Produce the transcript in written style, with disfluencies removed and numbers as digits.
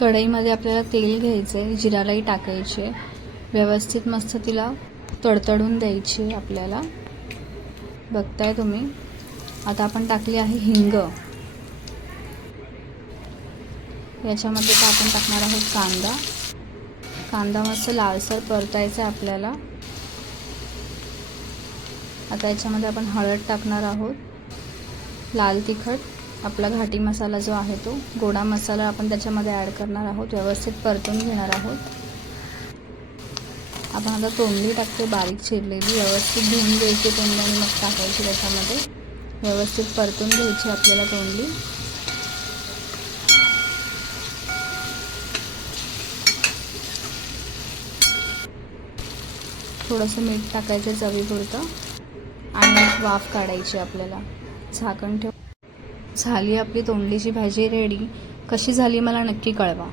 कढईमध्ये आपल्याला तेल घ्यायचं आहे, जिरा राई टाकायची, व्यवस्थित मस्त तिला तडतडून द्यायची आपल्याला। बघताय तुम्ही। आता आपण टाकली आहे हिंग। याच्यामध्ये आपण टाकणार आहोत कांदा। कांदा मस्त लालसर परतायचा आहे आपल्याला। आता याच्यामध्ये आपण हळद टाकणार आहोत, लाल तिखट, आपला घाटी मसाला जो आहे तो, गोडा मसाला आपण त्याच्यामध्ये ॲड करणार आहोत। व्यवस्थित परतून घेणार आहोत। आपण आता तोंडली टाकते बारीक चिरलेली, व्यवस्थित धुवून घ्यायची तोंडली आणि मग टाकायची त्याच्यामध्ये। व्यवस्थित परतून घ्यायची आपल्याला तोंडली। थोडंसं मीठ टाकायचं चवीपुरतं आणि वाफ काढायची आपल्याला। झाकण ठेव। झाली आपली तोंडलीची भाजी रेडी। कशी झाली मला नक्की कळवा।